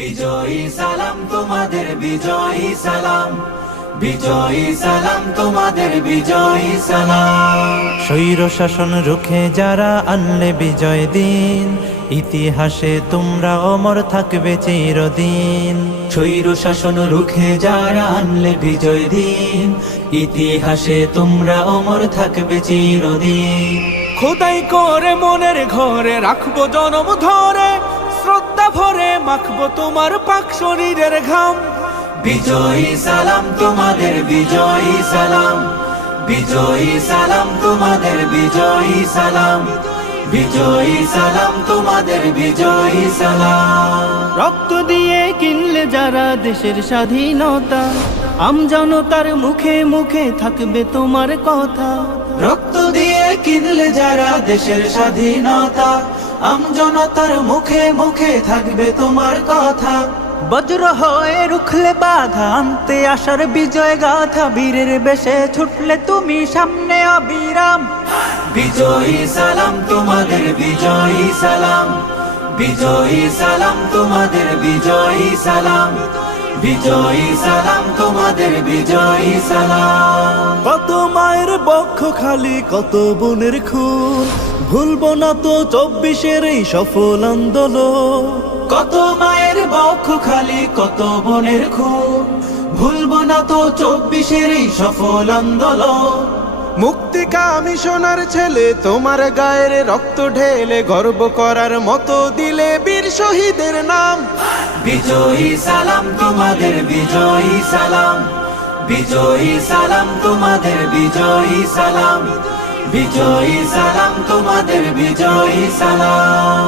বিজয়ী সালাম তোমাদের, বিজয়ী সালাম, বিজয়ী সালাম তোমাদের, বিজয়ী সালাম। স্বৈর শাসন রুখে যারা আনলে বিজয় দিন, ইতিহাসে তোমরা অমর থাকবে চিরদিন। স্বৈর শাসন রুখে যারা আনলে বিজয় দিন, ইতিহাসে তোমরা অমর থাকবে চিরদিন। খোদাই করে মনের ঘরে রাখবো জনম ধরে, শ্রদ্ধা ভরে মাখবো তোমার পাক শরীরের ঘাম। বিজয়ী সালাম তোমাদের, বিজয়ী সালাম, বিজয়ী সালাম তোমাদের, বিজয়ী সালাম, বিজয়ী সালাম তোমাদের, বিজয়ী সালাম। রক্ত দিয়ে কিনলে যারা দেশের স্বাধীনতা, আমজনতার মুখে মুখে থাকবে তোমার কথা। রক্ত দিয়ে কিনলে যারা দেশের স্বাধীনতা, আমজনতার মুখে মুখে থাকবে তোমার কথা। বজ্র হয়ে রুখলে বাধা, আনতে আসার বিজয় গাথা, বীরের বেশে ছুটলে তুমি সামনে অবিরাম। বিজয়ী সালাম তোমাদের, বিজয়ী সালাম, বিজয়ী সালাম তোমাদের, বিজয়ী সালাম, বিজয়ী সালাম তোমাদের, বিজয়ী সালাম। কত মায়ের বক্ষ খালি, কত বোনের খুন, ভুলবো না তো 24-এর এই সফল আন্দোলন। কত মায়ের বক্ষ খালি, কত বোনের খুন, ভুলবো না তো 24-এর এই সফল আন্দোলন। মুক্তিকামী সোনার ছেলে তোমার গায়ের রক্ত ঢেলে, গর্ব করার মতো দিলে বীর শহীদের নাম। বিজয়ী সালাম তোমাদের, বিজয়ী সালাম, বিজয়ী সালাম তোমাদের, বিজয়ী সালাম, বিজয়ী সালাম তোমাদের, বিজয়ী সালাম।